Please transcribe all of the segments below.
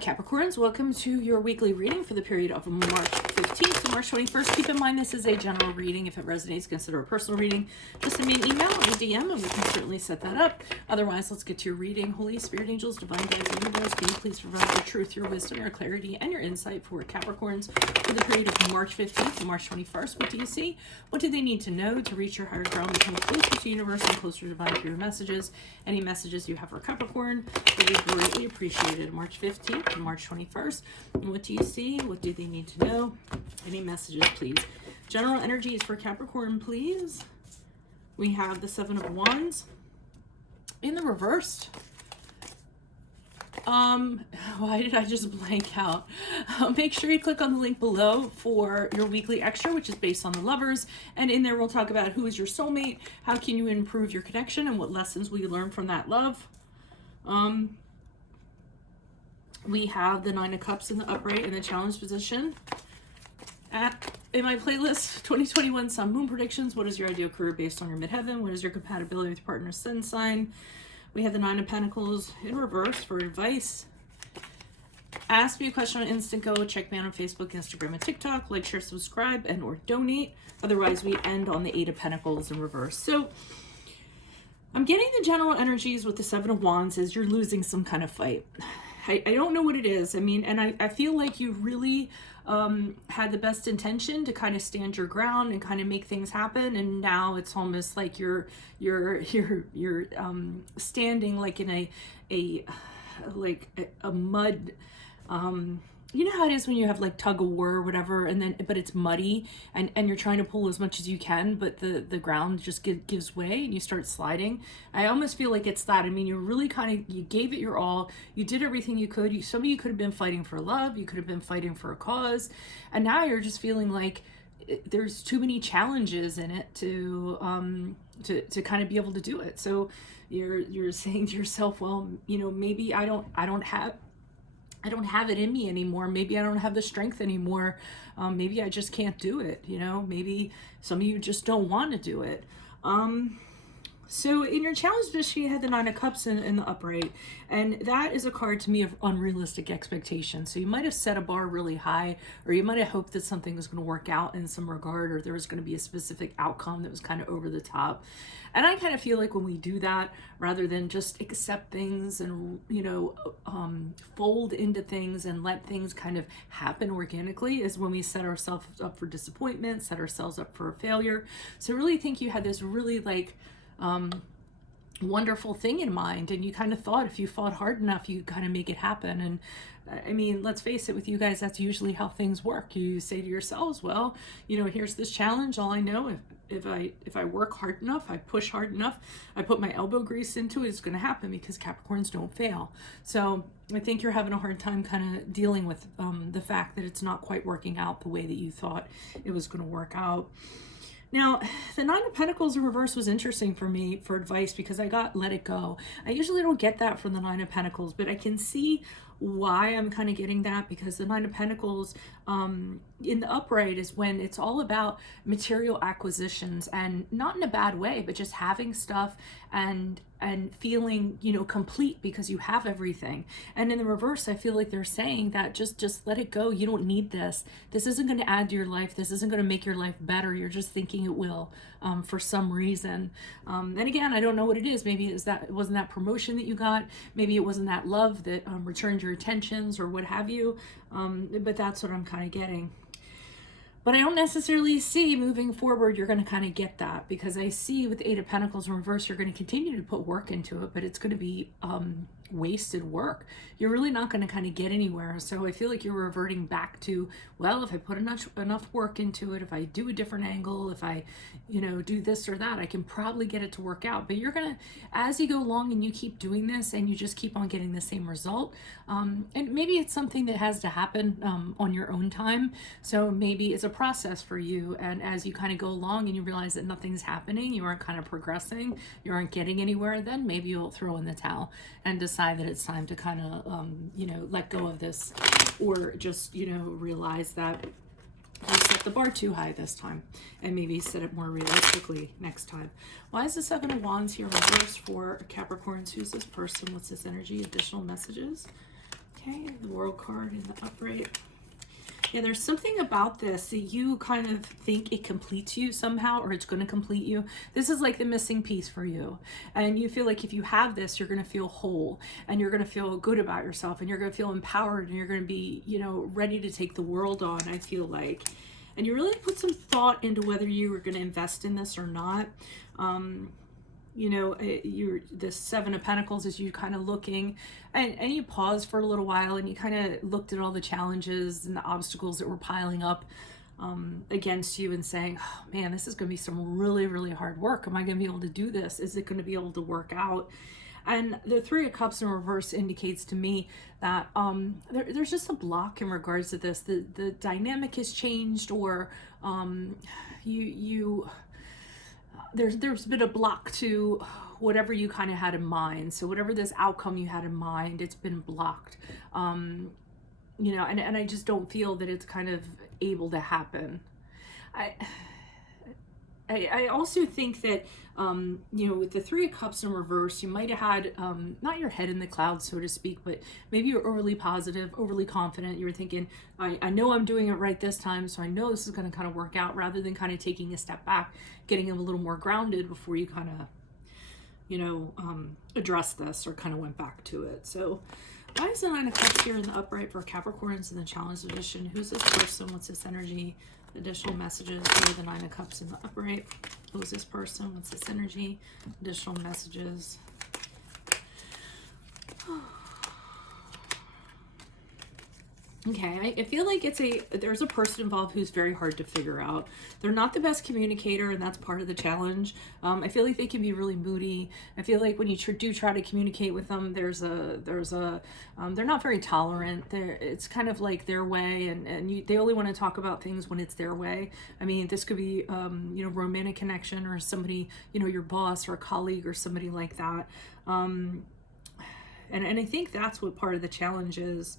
Capricorns, welcome to your weekly reading for the period of March 15th to March 21st. Keep in mind this is a general reading. If it resonates, consider a personal reading. Just send me an email or a DM and we can certainly set that up. Otherwise, let's get to your reading. Holy Spirit, angels, divine guides, and universe, can you please provide your truth, your wisdom, your clarity, and your insight for Capricorns for the period of March 15th to March 21st? What do you see? What do they need to know to reach your higher ground, become closer to universe and closer to divine through your messages? Any messages you have for Capricorn will be greatly appreciated. March 15th to March 21st. What do you see? What do they need to know? Any messages, please? General energies for Capricorn, please. We have the Seven of Wands in the reversed. Why did I just blank out? Make sure you click on the link below for your weekly extra, which is based on the lovers. And in there, we'll talk about who is your soulmate, how can you improve your connection, and what lessons will you learn from that love. We have the Nine of Cups in the upright in the challenge position. In my playlist, 2021 Sun Moon Predictions. What is your ideal career based on your midheaven? What is your compatibility with your partner's sun sign? We have the Nine of Pentacles in reverse for advice. Ask me a question on Instant Go. Check me out on Facebook, Instagram, and TikTok. Like, share, subscribe, and or donate. Otherwise, we end on the Eight of Pentacles in reverse. So I'm getting the general energies with the Seven of Wands as you're losing some kind of fight. I don't know what it is. I mean, and I feel like you really had the best intention to kind of stand your ground and kind of make things happen. And now it's almost like you're standing like in a mud. You know how it is when you have like tug of war or whatever, and then but it's muddy and you're trying to pull as much as you can, but the ground just gives way and you start sliding. I almost feel like it's that. I mean, you really you gave it your all. You did everything you could. Some of you could have been fighting for love. You could have been fighting for a cause, and now you're just feeling like there's too many challenges in it to kind of be able to do it. So you're saying to yourself, well, you know, maybe I don't have it in me anymore. Maybe I don't have the strength anymore. Maybe I just can't do it. You know, maybe some of you just don't want to do it. So in your challenge position, you had the Nine of Cups in the upright, and that is a card to me of unrealistic expectations. So you might have set a bar really high, or you might have hoped that something was going to work out in some regard, or there was going to be a specific outcome that was kind of over the top. And I kind of feel like when we do that, rather than just accept things and, you know, fold into things and let things kind of happen organically, is when we set ourselves up for disappointment, set ourselves up for failure. So I really think you had this really wonderful thing in mind, and you kind of thought if you fought hard enough, you kind of make it happen. And I mean, let's face it, with you guys, that's usually how things work. You say to yourselves, well, you know, here's this challenge. All I know, if I work hard enough, I push hard enough, I put my elbow grease into it, it's going to happen, because Capricorns don't fail. So I think you're having a hard time kind of dealing with the fact that it's not quite working out the way that you thought it was going to work out. Now, the Nine of Pentacles in reverse was interesting for me for advice, because I got let it go. I usually don't get that from the Nine of Pentacles, but I can see why I'm kind of getting that, because the Nine of Pentacles in the upright is when it's all about material acquisitions, and not in a bad way, but just having stuff and feeling, you know, complete because you have everything. And in the reverse, I feel like they're saying that just let it go. You don't need this. This isn't going to add to your life. This isn't going to make your life better. You're just thinking it will for some reason. And again, I don't know what it is. Maybe it wasn't that promotion that you got. Maybe it wasn't that love that returned your attentions or what have you. But that's what I'm kind of getting. But I don't necessarily see moving forward you're going to kind of get that, because I see with the Eight of Pentacles in reverse, you're going to continue to put work into it, but it's going to be wasted work. You're really not going to kind of get anywhere. So I feel like you're reverting back to, well, if I put enough work into it, if I do a different angle, if I, you know, do this or that, I can probably get it to work out. But you're going to, as you go along and you keep doing this and you just keep on getting the same result, and maybe it's something that has to happen on your own time. So maybe it's a process for you, and as you kind of go along and you realize that nothing's happening, you aren't kind of progressing, you aren't getting anywhere, then maybe you'll throw in the towel and decide that it's time to kind of you know, let go of this, or just, you know, realize that you set the bar too high this time, and maybe set it more realistically next time. Why is the Seven of Wands here in reverse for Capricorns? Who's this person? What's this energy? Additional messages. Okay, the World card in the upright. Yeah, there's something about this that you kind of think it completes you somehow, or it's going to complete you. This is like the missing piece for you. And you feel like if you have this, you're going to feel whole, and you're going to feel good about yourself, and you're going to feel empowered, and you're going to be, you know, ready to take the world on, I feel like. And you really put some thought into whether you were going to invest in this or not. You know, the Seven of Pentacles is you kind of looking, and you pause for a little while, and you kind of looked at all the challenges and the obstacles that were piling up against you, and saying, oh man, this is going to be some really, really hard work. Am I going to be able to do this? Is it going to be able to work out? And the Three of Cups in reverse indicates to me that there's just a block in regards to this. The dynamic has changed, or there's been a block to whatever you kind of had in mind. So whatever this outcome you had in mind, it's been blocked. You know, and I just don't feel that it's kind of able to happen. I also think that, you know, with the Three of Cups in reverse, you might have had, not your head in the clouds, so to speak, but maybe you're overly positive, overly confident. You were thinking, I know I'm doing it right this time, so I know this is going to kind of work out, rather than kind of taking a step back, getting a little more grounded before you kind of, you know, address this or kind of went back to it. So why is the Nine of Cups here in the upright for Capricorns in the Challenge Edition? Who's this person? What's this energy? Additional messages for the Nine of Cups in the upright. Who's this person? What's this energy? Additional messages. Okay, I feel like there's a person involved who's very hard to figure out. They're not the best communicator, and that's part of the challenge. I feel like they can be really moody. I feel like when you do try to communicate with them, they're not very tolerant. It's kind of like their way, and they only want to talk about things when it's their way. I mean, this could be, you know, romantic connection, or somebody, you know, your boss or a colleague or somebody like that. And I think that's what part of the challenge is.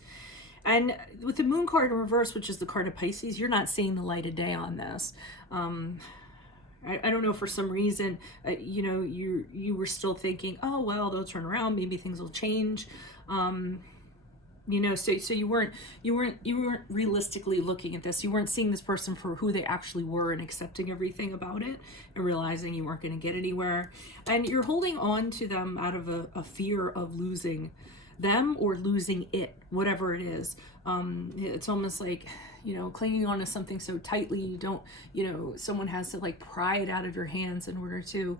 And with the Moon card in reverse, which is the card of Pisces, you're not seeing the light of day on this. I don't know, for some reason, you know, you were still thinking, oh, well, they'll turn around, maybe things will change. You know, so you weren't realistically looking at this. You weren't seeing this person for who they actually were and accepting everything about it, and realizing you weren't going to get anywhere. And you're holding on to them out of a fear of losing them or losing it, whatever it is. It's almost like, you know, clinging on to something so tightly, you don't, you know, someone has to like pry it out of your hands in order to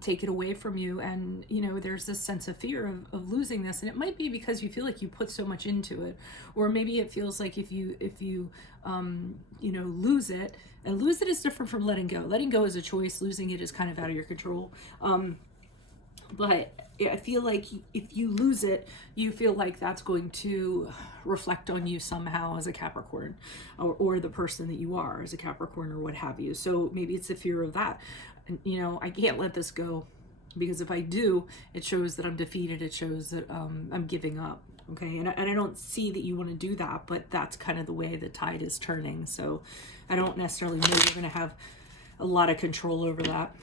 take it away from you. And, you know, there's this sense of fear of losing this. And it might be because you feel like you put so much into it, or maybe it feels like if you you know, lose it, and lose it is different from letting go. Letting go is a choice. Losing it is kind of out of your control. But I feel like if you lose it, you feel like that's going to reflect on you somehow as a Capricorn, or the person that you are as a Capricorn, or what have you. So maybe it's the fear of that. And, you know, I can't let this go, because if I do, it shows that I'm defeated. It shows that I'm giving up. Okay, and I don't see that you want to do that, but that's kind of the way the tide is turning. So I don't necessarily know you're going to have a lot of control over that.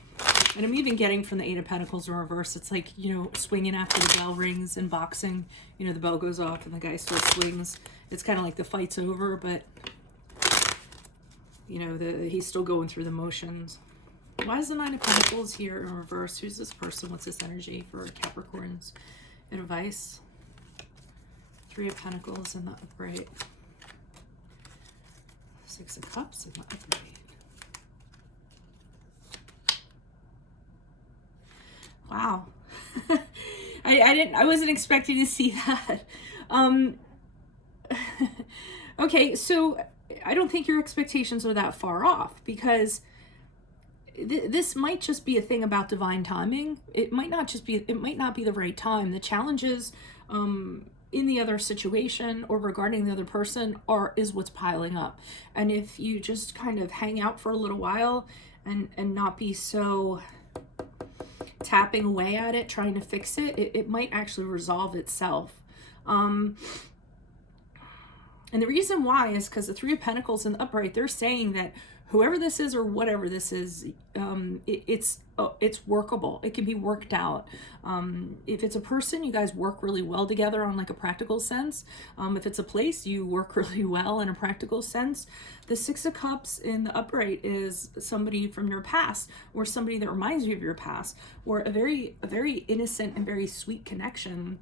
And I'm even getting from the Eight of Pentacles in reverse, it's like, you know, swinging after the bell rings in boxing. You know, the bell goes off and the guy still swings. It's kind of like the fight's over, but, you know, he's still going through the motions. Why is the Nine of Pentacles here in reverse? Who's this person? What's this energy for Capricorns? Advice. Three of Pentacles in the upright. Six of Cups in the upright. Wow. I wasn't expecting to see that. Okay, so I don't think your expectations are that far off, because this might just be a thing about divine timing. It might not be the right time. The challenges in the other situation or regarding the other person is what's piling up. And if you just kind of hang out for a little while and not be so tapping away at it, trying to fix it, it might actually resolve itself. And the reason why is because the Three of Pentacles in the upright, they're saying that whoever this is or whatever this is, it's workable. It can be worked out. If it's a person, you guys work really well together on like a practical sense. If it's a place, you work really well in a practical sense. The Six of Cups in the upright is somebody from your past, or somebody that reminds you of your past, or a very innocent and very sweet connection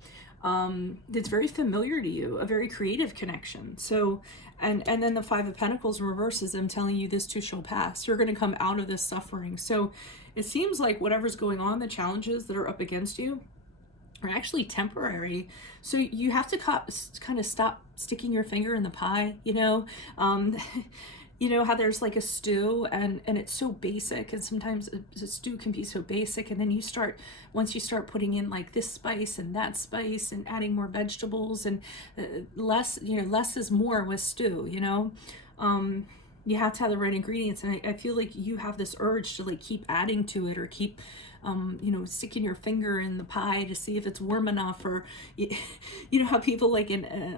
that's very familiar to you, a very creative connection. So, and then the Five of Pentacles in reverse is them telling you this too shall pass. You're going to come out of this suffering. So it seems like whatever's going on, the challenges that are up against you, are actually temporary. So you have to kind of stop sticking your finger in the pie, you know. You know how there's like a stew and it's so basic, and sometimes a stew can be so basic, and then once you start putting in like this spice and that spice and adding more vegetables, and less is more with stew, you know. You have to have the right ingredients, and I feel like you have this urge to like keep adding to it, or keep sticking your finger in the pie to see if it's warm enough, or you know how people like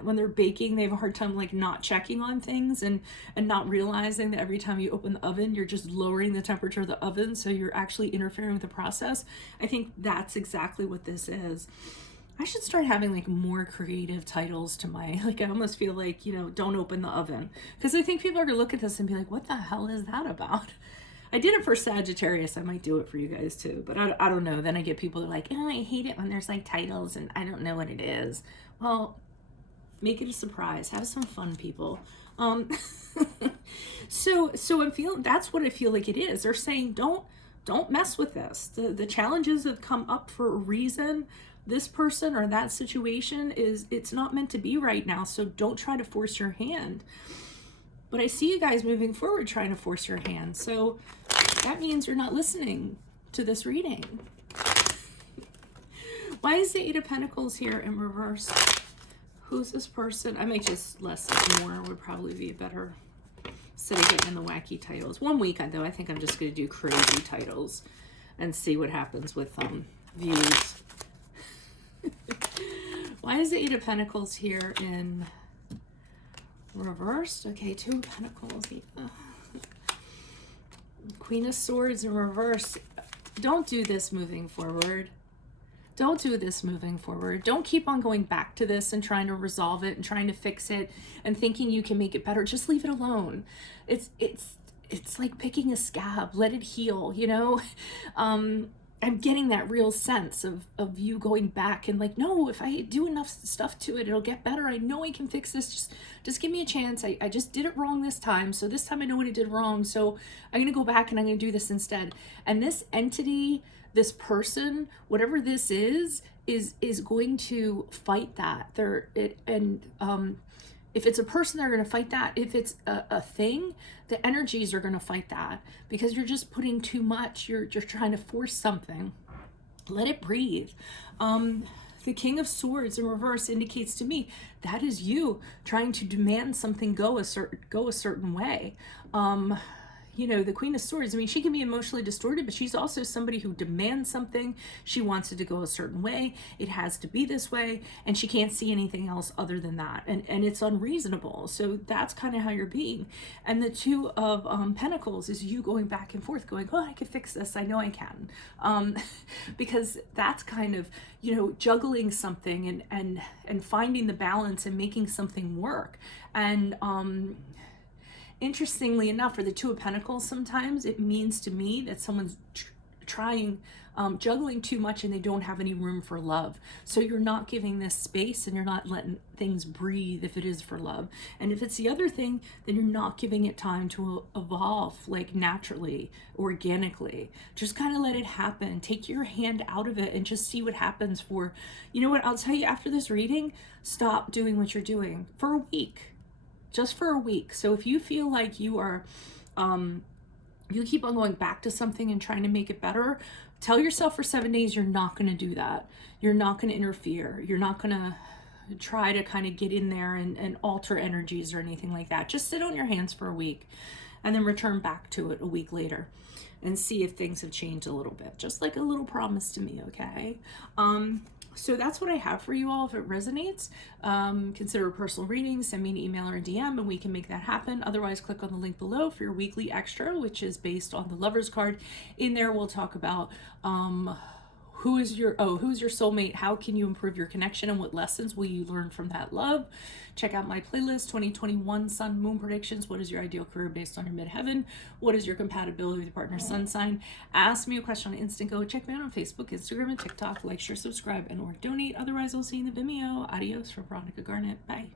when they're baking, they have a hard time like not checking on things and not realizing that every time you open the oven, you're just lowering the temperature of the oven, so you're actually interfering with the process. I think that's exactly what this is. I should start having like more creative titles to my, like, I almost feel like, don't open the oven, because I think people are gonna look at this and be like, what the hell is that about? I did it for Sagittarius. I might do it for you guys too, but I don't know. Then I get people that are like, oh, I hate it when there's like titles and I don't know what it is. Well, make it a surprise. Have some fun, people. So I'm feeling, that's what I feel like it is. They're saying, don't mess with this. The challenges have come up for a reason. This person or that situation it's not meant to be right now. So don't try to force your hand. But I see you guys moving forward trying to force your hand. So that means you're not listening to this reading. Why is the Eight of Pentacles here in reverse? Who's this person? I might just less is more would probably be a better, instead of getting in the wacky titles. 1 week, though, I think I'm just going to do crazy titles and see what happens with views. Why is the Eight of Pentacles here in reversed? Okay, Two of Pentacles. Queen of Swords in reverse. Don't do this moving forward. Don't do this moving forward. Don't keep on going back to this and trying to resolve it and trying to fix it and thinking you can make it better. Just leave it alone. It's like picking a scab. Let it heal, you know? I'm getting that real sense of you going back and like, no, if I do enough stuff to it, it'll get better. I know I can fix this. Just give me a chance. I just did it wrong this time. So this time I know what I did wrong. So I'm going to go back and I'm going to do this instead. And this entity, this person, whatever this is going to fight that. If it's a person, they're going to fight that. If it's a thing, the energies are going to fight that, because you're just putting too much. You're trying to force something. Let it breathe. The King of Swords in reverse indicates to me that is you trying to demand something go a certain way. The Queen of Swords, I mean, she can be emotionally distorted, but she's also somebody who demands something. She wants it to go a certain way. It has to be this way, and she can't see anything else other than that. And it's unreasonable. So that's kind of how you're being. And the Two of Pentacles is you going back and forth, going, oh, I can fix this. I know I can. Because that's kind of, juggling something and finding the balance and making something work. And, interestingly enough, for the Two of Pentacles, sometimes it means to me that someone's juggling too much and they don't have any room for love. So you're not giving this space and you're not letting things breathe if it is for love. And if it's the other thing, then you're not giving it time to evolve, like naturally, organically. Just kind of let it happen. Take your hand out of it and just see what happens for, you know what, I'll tell you after this reading, stop doing what you're doing for a week. Just for a week. So if you feel like you are, you keep on going back to something and trying to make it better, tell yourself for 7 days you're not going to do that. You're not going to interfere. You're not going to try to kind of get in there and alter energies or anything like that. Just sit on your hands for a week and then return back to it a week later and see if things have changed a little bit. Just like a little promise to me, okay? So that's what I have for you all. If it resonates, consider a personal reading, send me an email or a DM, and we can make that happen. Otherwise, click on the link below for your weekly extra, which is based on the Lover's card. In there, we'll talk about who's your soulmate, how can you improve your connection, and what lessons will you learn from that love. Check out my playlist, 2021 sun moon predictions. What is your ideal career based on your midheaven? What is your compatibility with your partner's sun sign? Ask me a question on Instant Go. Check me out on Facebook, Instagram, and TikTok. Like, share, subscribe, and or donate. Otherwise, I'll see you in the Vimeo. Adios from Veronica Garnett. Bye.